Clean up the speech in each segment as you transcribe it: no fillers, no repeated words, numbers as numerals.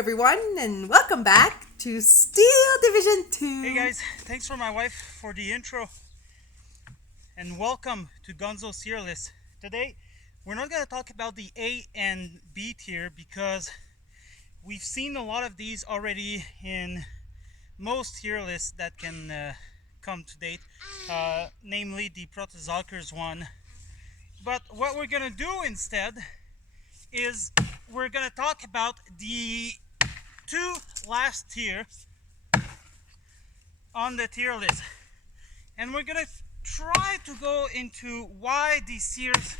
everyone, and welcome back to Steel Division 2. Hey guys, thanks for my wife for the intro and welcome to Gonzo's Tierlist. Today, we're not going to talk about the A and B tier because we've seen a lot of these already in most tier lists that can come to date, namely the Protozalkers one. But what we're going to do instead is we're going to talk about the two last tier on the tier list. And we're gonna try to go into why these tiers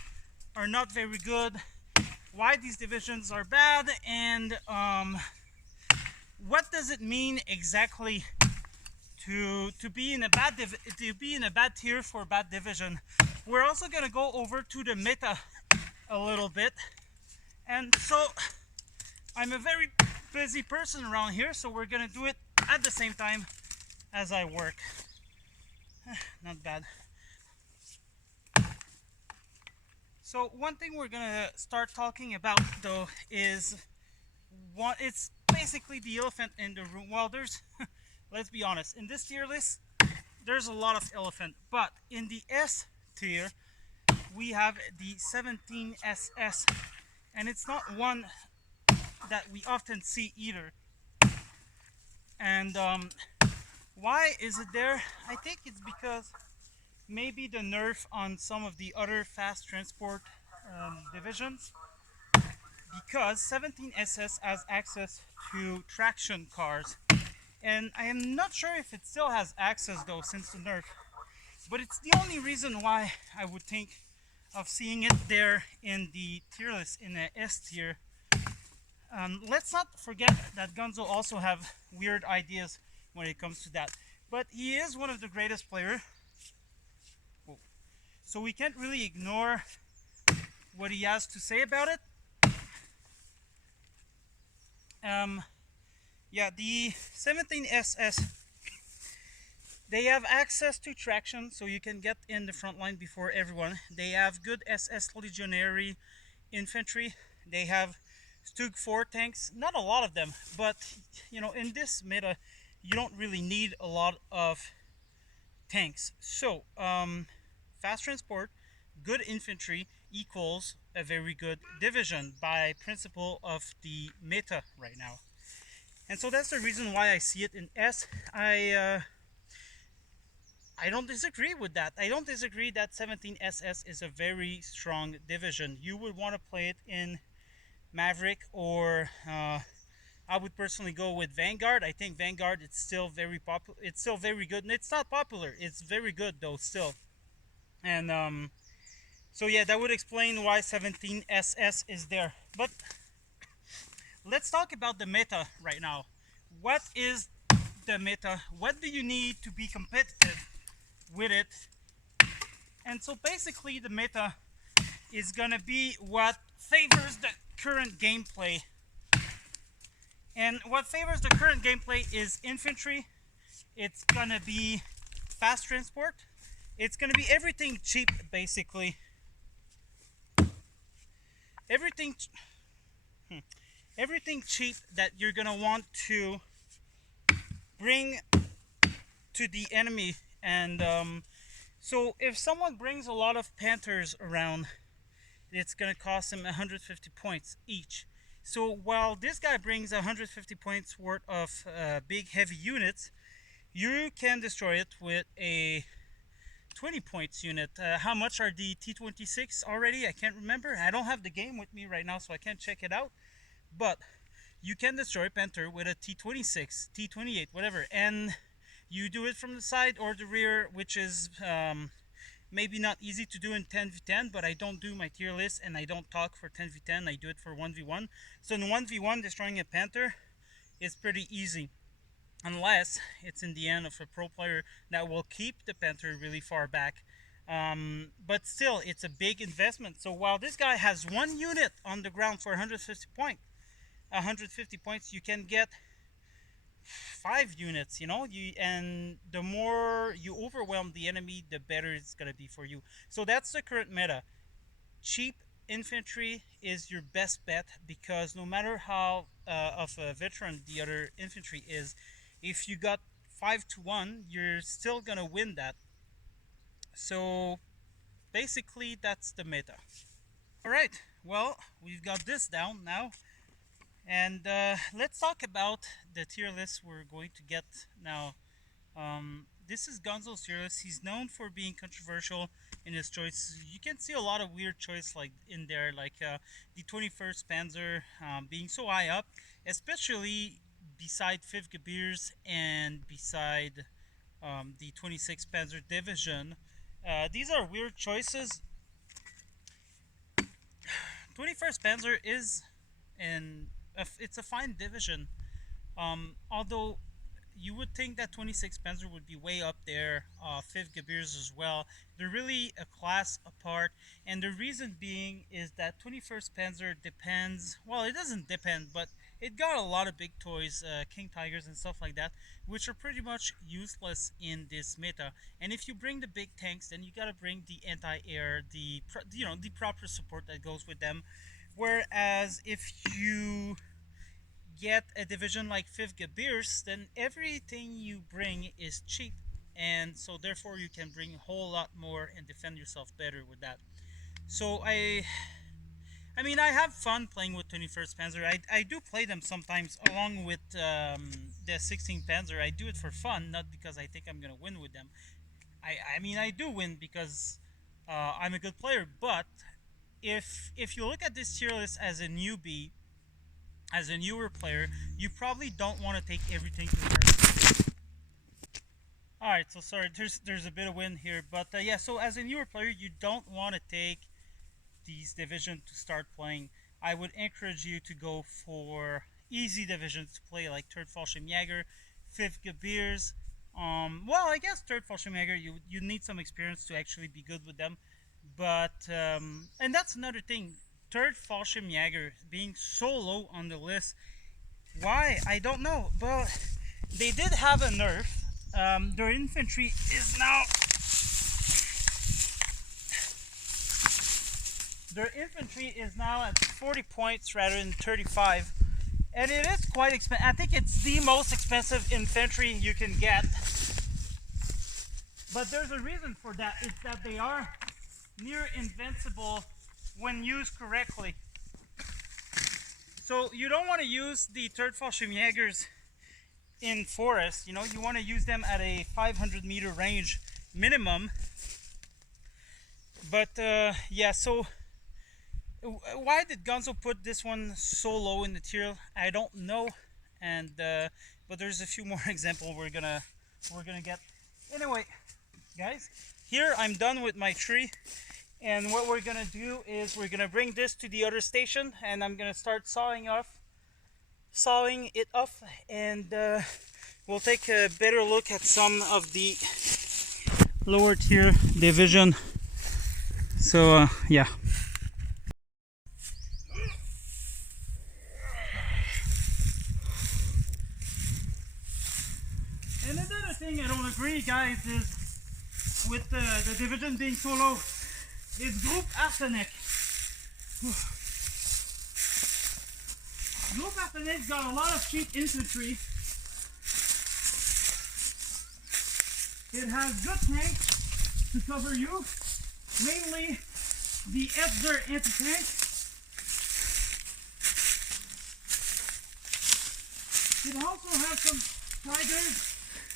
are not very good, why these divisions are bad, and what does it mean exactly to be in a bad tier for a bad division. We're also gonna go over to the meta a little bit, and so I'm a very busy person around here, so we're gonna do it at the same time as I work. Not bad. So one thing we're gonna start talking about though is what it's basically the elephant in the room. Well, there's let's be honest, in this tier list there's a lot of elephant, but in the S tier we have the 17SS, and it's not one that we often see either. And why is it there? I think it's because maybe the nerf on some of the other fast transport divisions, because 17SS has access to traction cars, and I am not sure if it still has access though since the nerf, but it's the only reason why I would think of seeing it there in the tier list in the S tier. Let's not forget that Gonzo also have weird ideas when it comes to that, but he is one of the greatest players, so we can't really ignore what he has to say about it. Yeah, the 17SS, they have access to traction, so you can get in the front line before everyone. They have good SS Legionary infantry. They have Stug 4 tanks. Not a lot of them, but you know, in this meta, you don't really need a lot of tanks. So, fast transport, good infantry equals a very good division by principle of the meta right now. And so that's the reason why I see it in S. I don't disagree with that. I don't disagree that 17SS is a very strong division. You would want to play it in Maverick, or I would personally go with Vanguard. I think Vanguard it's still very popular. It's still very good, and it's not popular. It's very good though still. And so yeah, that would explain why 17SS is there. But let's talk about the meta right now. What is the meta? What do you need to be competitive with it? And so basically the meta is gonna be what favors the current gameplay. And what favors the current gameplay is infantry. It's gonna be fast transport. It's gonna be everything cheap, basically. Everything everything cheap that you're gonna want to bring to the enemy. And so if someone brings a lot of Panthers around, it's gonna cost him 150 points each. So while this guy brings 150 points worth of big heavy units, you can destroy it with a 20 points unit. How much are the T26 already? I can't remember. I don't have the game with me right now, so I can't check it out. But you can destroy Panther with a T26, T28, whatever. And you do it from the side or the rear, which is maybe not easy to do in 10v10, but I don't do my tier list and I don't talk for 10v10. I do it for 1v1. So in 1v1, destroying a Panther is pretty easy, unless it's in the end of a pro player that will keep the Panther really far back. But still, it's a big investment. So while this guy has one unit on the ground for 150 points, you can get 5 units, you know, and the more you overwhelm the enemy, the better it's gonna be for you. So that's the current meta: cheap infantry is your best bet, because no matter how of a veteran the other infantry is, if you got 5 to 1, you're still gonna win that. So basically, that's the meta. All right, well, we've got this down now, and let's talk about the tier list we're going to get now. This is Gonzo's tier list. He's known for being controversial in his choices. You can see a lot of weird choices like in there, like the 21st Panzer being so high up, especially beside 5th Gebiers and beside the 26th Panzer Division. These are weird choices. 21st Panzer is it's a fine division. Although you would think that 26 Panzer would be way up there, 5th Gebiers as well. They're really a class apart, and the reason being is that 21st Panzer depends, well, it doesn't depend, but it got a lot of big toys, King Tigers and stuff like that, which are pretty much useless in this meta. And if you bring the big tanks, then you gotta bring the anti-air, the proper support that goes with them. Whereas if you get a division like 5th Gebiers, then everything you bring is cheap, and so therefore you can bring a whole lot more and defend yourself better with that. So I mean, I have fun playing with 21st Panzer. I do play them sometimes along with the 16th Panzer. I do it for fun, not because I think I'm gonna win with them. I mean, I do win because I'm a good player. But if you look at this tier list as a newbie, as a newer player, you probably don't want to take everything to first. Alright, so sorry, there's a bit of wind here, but yeah, so as a newer player, you don't want to take these divisions to start playing. I would encourage you to go for easy divisions to play, like 3rd Fallschirmjäger, 5th Gebiers. Well, I guess 3rd Fallschirmjäger, you need some experience to actually be good with them. But and that's another thing. 3rd Fallschirmjäger being so low on the list. Why? I don't know. But they did have a nerf. Their infantry is now. Their infantry is now at 40 points rather than 35. And it is quite expensive. I think it's the most expensive infantry you can get. But there's a reason for that. It's that they are near invincible when used correctly. So you don't want to use the 3rd Fallschirmjägers in forest. You know, you want to use them at a 500-meter range minimum. But yeah, so why did Gonzo put this one so low in the tier? I don't know. And but there's a few more examples we're gonna get. Anyway, guys, here I'm done with my tree. And what we're gonna do is we're gonna bring this to the other station, and I'm gonna start sawing it off, and we'll take a better look at some of the lower tier division. So yeah. And another thing I don't agree, guys, is with the division being so low. Is Group Arsenek. Group Arsenek's got a lot of cheap infantry. It has good tanks to cover you, mainly the F-Zer anti-tank. It also has some Tigers,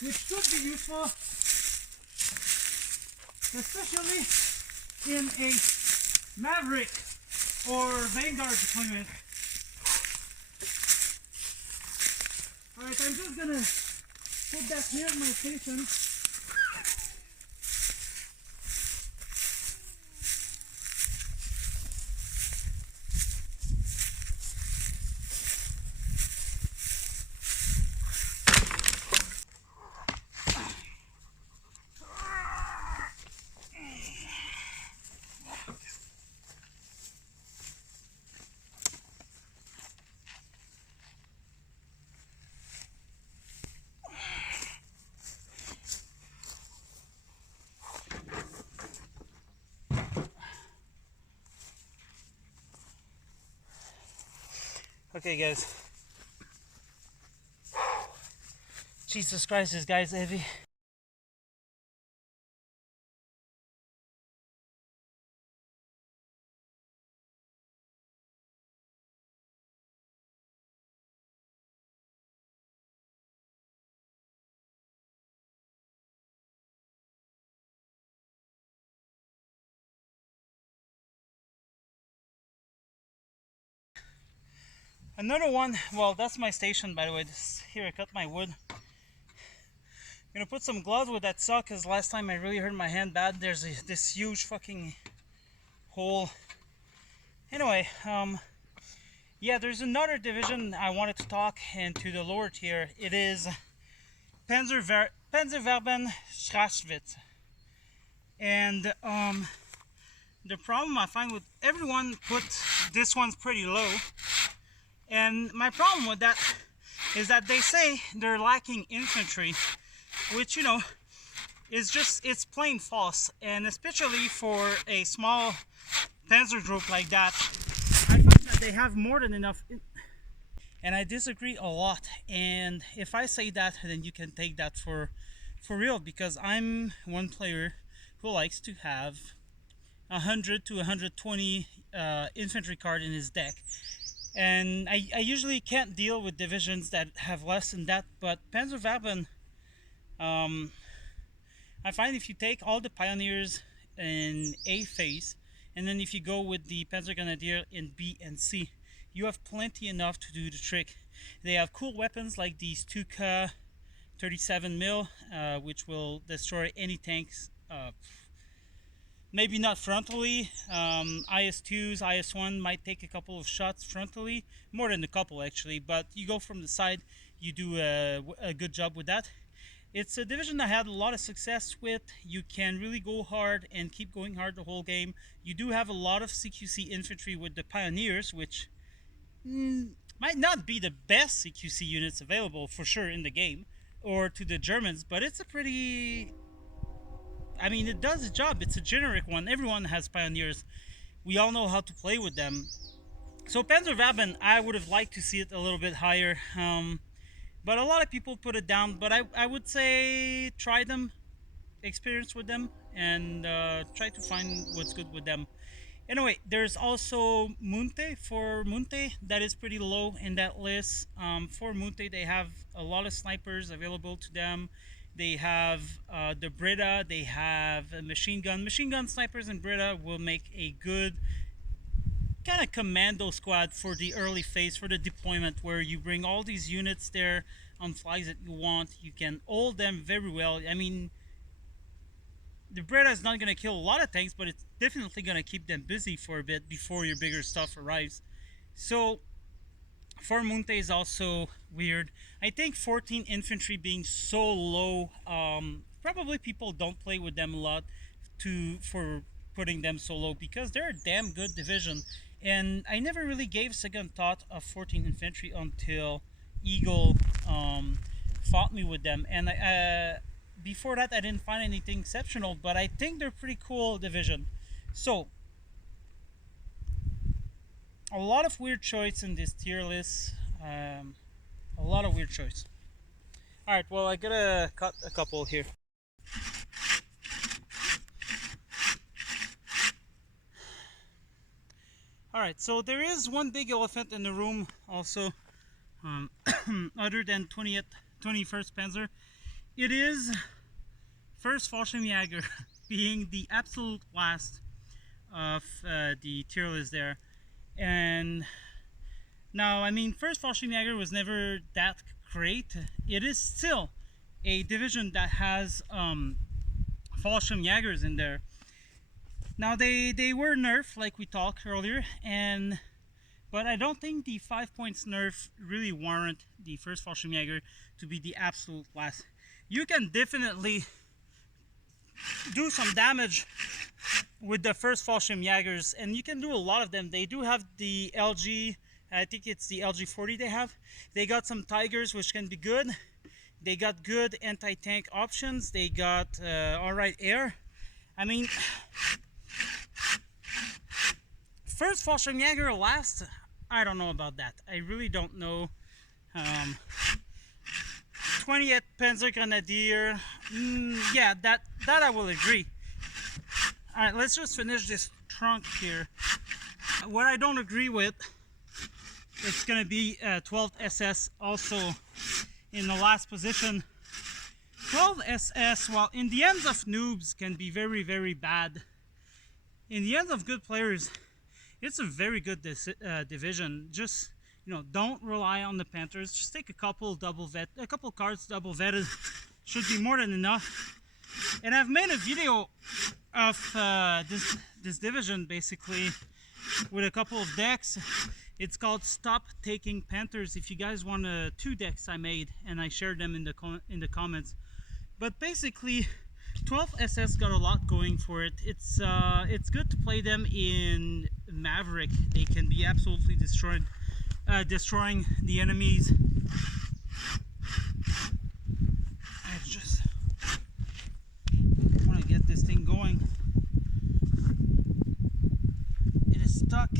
which should be useful, especially in a Maverick or Vanguard deployment. Alright, I'm just gonna put that here in my station. Okay, guys. Jesus Christ, this guy's heavy. Another one, well, that's my station, by the way. Here, I cut my wood. I'm gonna put some gloves with that saw, because last time I really hurt my hand bad. There's this huge fucking hole. Anyway, yeah, there's another division I wanted to talk into the lower tier. It is Panzerwerben Schwarzwitz. And the problem I find with everyone put this one's pretty low. And my problem with that is that they say they're lacking infantry, which, you know, is just, it's plain false. And especially for a small panzer group like that, I find that they have more than enough. And I disagree a lot. And if I say that, then you can take that for real, because I'm one player who likes to have 100 to 120 infantry card in his deck. And I usually can't deal with divisions that have less than that, but Panzerwaffen, I find if you take all the pioneers in A phase, and then if you go with the Panzergrenadier in B and C, you have plenty enough to do the trick. They have cool weapons like the Stuka 37 mil, which will destroy any tanks. Maybe not frontally. IS-2s, IS-1 might take a couple of shots frontally, more than a couple actually, but you go from the side, you do a good job with that. It's a division I had a lot of success with. You can really go hard and keep going hard the whole game. You do have a lot of CQC infantry with the Pioneers, which might not be the best CQC units available for sure in the game, or to the Germans, but it's a pretty... I mean, it does the job. It's a generic one. Everyone has Pioneers. We all know how to play with them. So Panzerwaffen, I would have liked to see it a little bit higher. But a lot of people put it down. But I would say try them, experience with them, and try to find what's good with them. Anyway, there's also Munte. For Munte, that is pretty low in that list. For Munte, they have a lot of snipers available to them. They have the Breda, they have a machine gun. Machine gun snipers and Breda will make a good kind of commando squad for the early phase, for the deployment, where you bring all these units there on flags that you want. You can hold them very well. I mean, the Breda is not going to kill a lot of tanks, but it's definitely going to keep them busy for a bit before your bigger stuff arrives. So for Munte is also weird. I think 14 infantry being so low, probably people don't play with them a lot for putting them so low, because they're a damn good division. And I never really gave second thought of 14 infantry until Eagle fought me with them. And before that I didn't find anything exceptional, but I think they're pretty cool division. So a lot of weird choice in this tier list. A lot of weird choice. Alright, well, I gotta cut a couple here. Alright, so there is one big elephant in the room also, other than 21st Panzer. It is 1st Fallschirmjäger being the absolute last of the tier list there. And now, I mean, 1st Fallschirmjäger was never that great. It is still a division that has Fallschirmjägers in there. Now, they were nerfed, like we talked earlier, but I don't think the 5 points nerf really warrant the 1st Fallschirmjäger to be the absolute last. You can definitely do some damage with the 1st Fallschirmjägers, and you can do a lot of them. They do have the LG, I think it's the LG40 they have. They got some Tigers, which can be good. They got good anti-tank options. They got alright air. I mean, 1st Fallschirmjäger last, I don't know about that. I really don't know. 20th Panzer Grenadier, yeah, that I will agree. All right, let's just finish this trunk here. What I don't agree with, it's gonna be 12th SS also in the last position. 12 SS, while in the hands of noobs, can be very, very bad. In the hands of good players, it's a very good division. Just, don't rely on the Panthers. Just take a couple cards double vetted. Should be more than enough. And I've made a video of this division basically with a couple of decks. It's called Stop Taking Panthers. If you guys want 2 decks I made, and I shared them in the comments. But basically, 12 SS got a lot going for it. It's good to play them in Maverick. They can be absolutely destroying the enemies. I just want to get this thing going. It is stuck.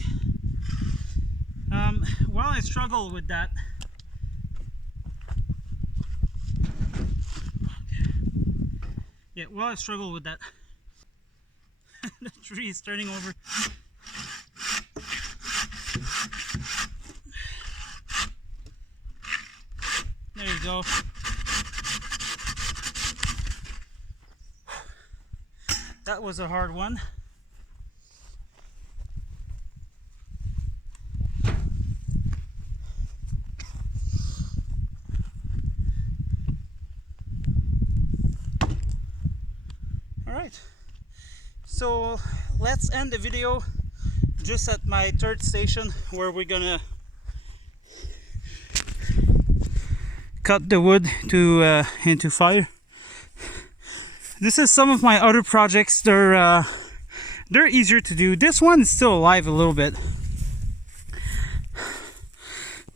Well, I struggle with that. Yeah, well, I struggle with that. The tree is turning over. There you go. That was a hard one. Alright, so let's end the video just at my 3rd station, where we're gonna cut the wood into fire. This is some of my other projects. They're easier to do. This one is still alive a little bit,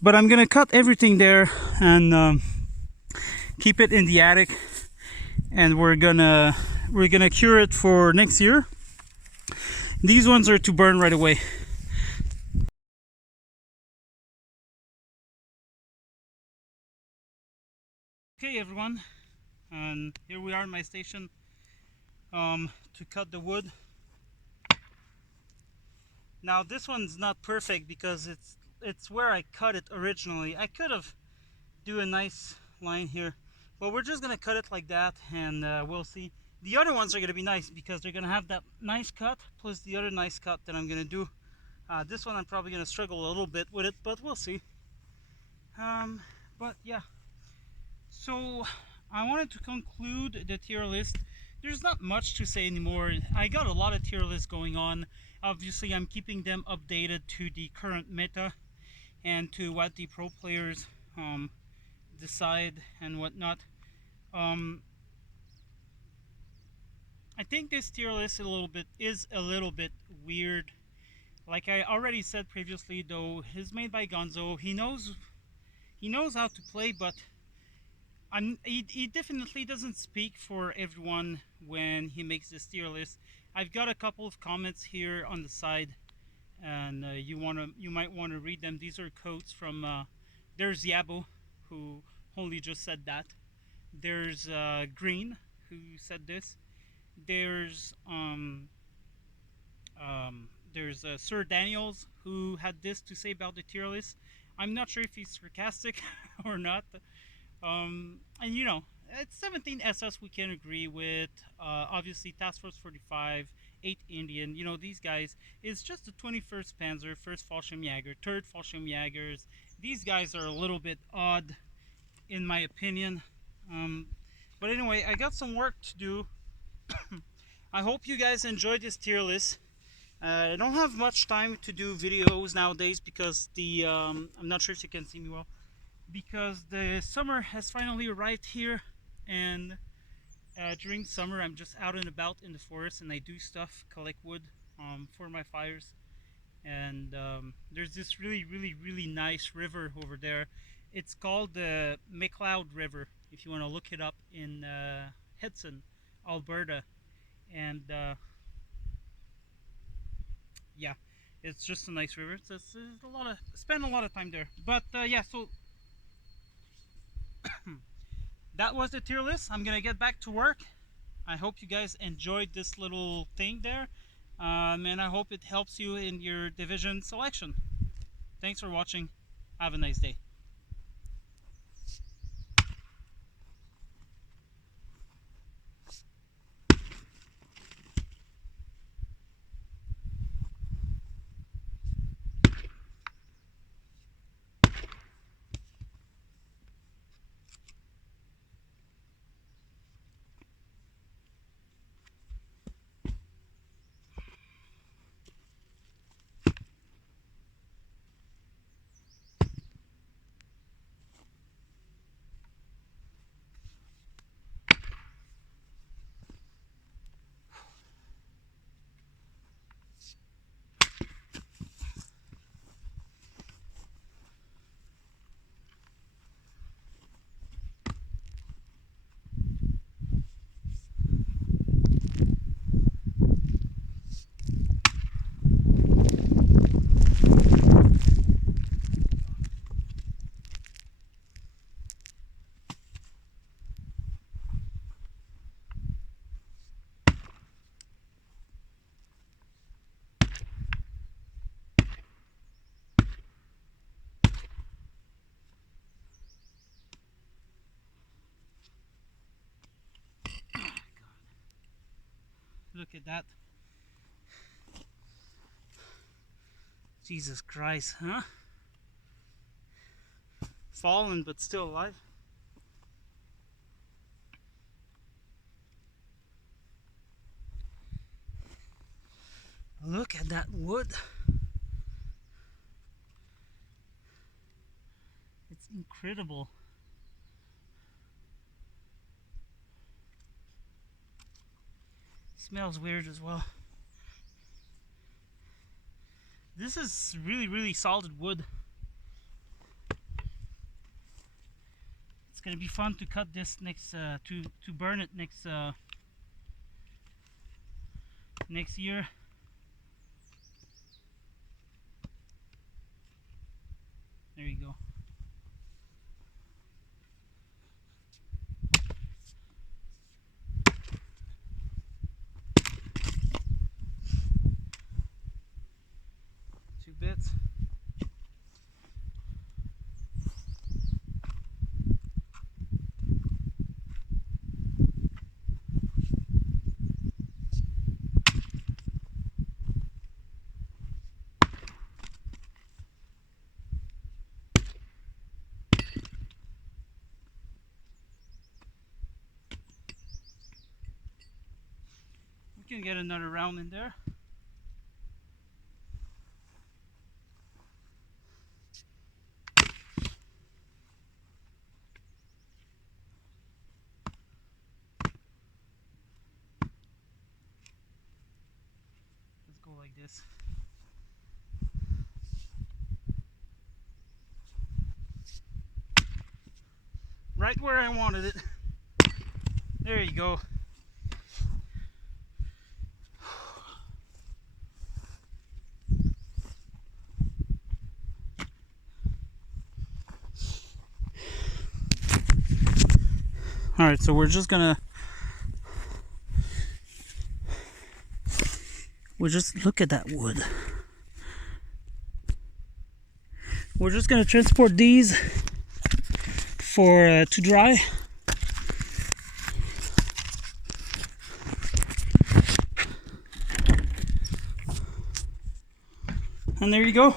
but I'm gonna cut everything there and keep it in the attic, and we're gonna cure it for next year. These ones are to burn right away. Okay everyone, and here we are in my station to cut the wood. Now this one's not perfect because it's where I cut it originally. I could have do a nice line here, but we're just gonna cut it like that, and we'll see. The other ones are gonna be nice because they're gonna have that nice cut plus the other nice cut that I'm gonna do. This one I'm probably gonna struggle a little bit with it, but we'll see. But yeah, so I wanted to conclude the tier list. There's not much to say anymore. I got a lot of tier lists going on. Obviously I'm keeping them updated to the current meta and to what the pro players decide and whatnot. I think this tier list is a little bit weird. Like I already said previously, though, it's made by Gonzo. He knows how to play, but he definitely doesn't speak for everyone when he makes this tier list. I've got a couple of comments here on the side, and you might want to read them. These are quotes from there's Yabo, who only just said that. There's Green, who said this. There's Sir Daniels, who had this to say about the tier list. I'm not sure if he's sarcastic or not. And it's 17 SS we can agree with. Obviously Task Force 45, 8 Indian, these guys. It's just the 21st Panzer, 1st Fallschirmjäger, 3rd Fallschirmjägers. These guys are a little bit odd in my opinion. But anyway, I got some work to do. I hope you guys enjoyed this tier list. I don't have much time to do videos nowadays because I'm not sure if you can see me well, because the summer has finally arrived here, and during summer I'm just out and about in the forest and I do stuff, collect wood for my fires. And there's this really nice river over there. It's called the McLeod River, if you want to look it up, in Hudson, Alberta. And yeah, It's just a nice river. It's a lot of spend a lot of time there. But yeah, so that was the tier list. I'm gonna get back to work. I hope you guys enjoyed this little thing there, and I hope it helps you in your division selection. Thanks for watching. Have a nice day. Look at that. Jesus Christ, huh? Fallen but still alive. Look at that wood. It's incredible. Smells weird as well. This is really solid wood. It's gonna be fun to cut this next to burn it next next year. There you go. Two bits. We can get another round in there. Let's go like this. Right where I wanted it. There you go. All right, so we're just look at that wood. We're just gonna transport these for to dry. And there you go.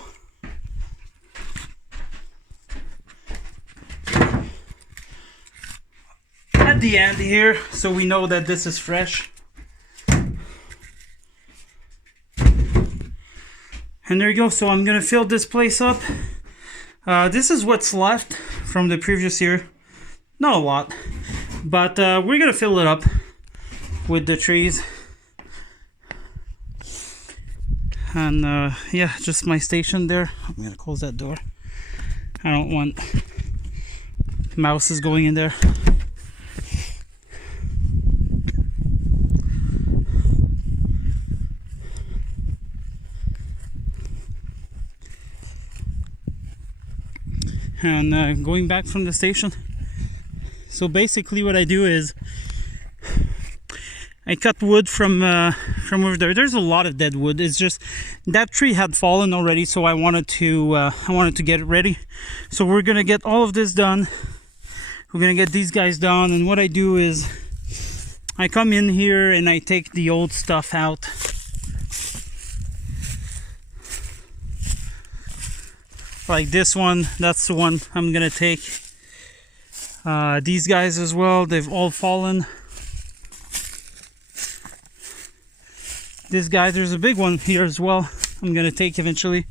At the end here, so we know that this is fresh. And there you go. So I'm gonna fill this place up. This is what's left from the previous year. Not a lot, but we're gonna fill it up with the trees. And yeah, just my station there. I'm gonna close that door. I don't want mouses going in there. and going back from the station. So basically what I do is I cut wood from over there. There's a lot of dead wood. It's just that tree had fallen already, so I wanted to get it ready. So we're gonna get all of this done. We're gonna get these guys done, and what I do is I come in here and I take the old stuff out. Like this one, that's the one I'm gonna take. These guys as well, they've all fallen. This guy, there's a big one here as well, I'm gonna take eventually.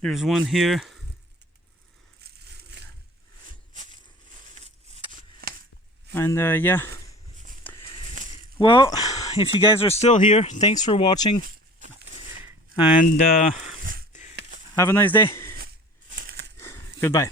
There's one here. And yeah. Well, if you guys are still here, thanks for watching. And have a nice day. Goodbye.